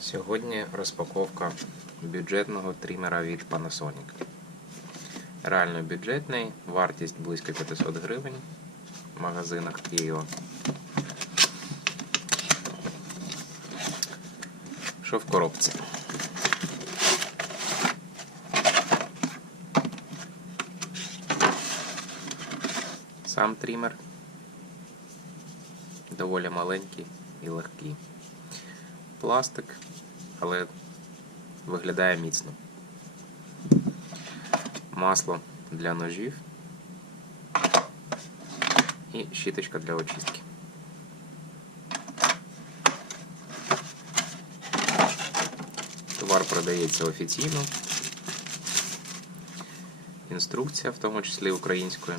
Сьогодні розпаковка бюджетного трімера від Panasonic. Реально бюджетний, вартість близько 500 гривень в магазинах Києва. Що в коробці? Сам трімер доволі маленький і легкий. Пластик, але виглядає міцно. Масло для ножів і щіточка для очистки. Товар продається офіційно. Інструкція, в тому числі українською.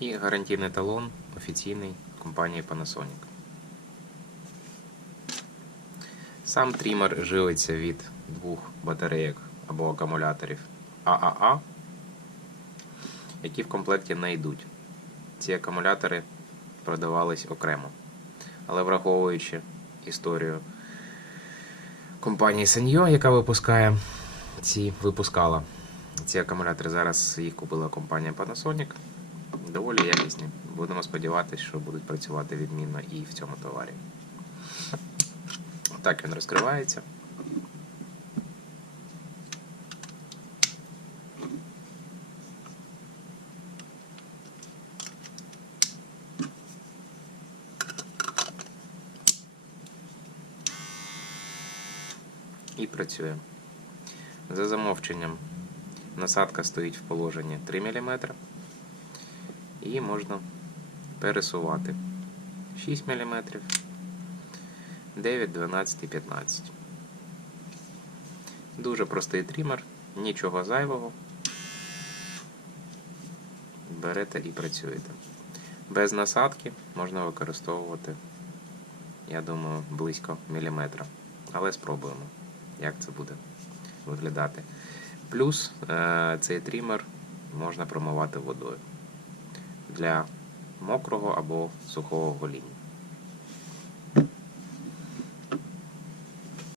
І гарантійний талон офіційний компанії Panasonic. Сам трімер живиться від двох батарейок або акумуляторів ААА, які в комплекті не йдуть. Ці акумулятори продавались окремо. Але враховуючи історію компанії Sanyo, яка випускає ці випускала ці акумулятори, зараз їх купила компанія Panasonic. Доволі якісні. Будемо сподіватися, що будуть працювати відмінно і в цьому товарі. Так він розкривається. І працює. За замовченням насадка стоїть в положенні 3 мм. І можна пересувати 6 мм, 9, 12 і 15. Дуже простий трімер, нічого зайвого. Берете і працюєте. Без насадки можна використовувати, я думаю, близько міліметра. Але спробуємо, як це буде виглядати. Плюс е, цей трімер можна промивати водою для мокрого або сухого гоління.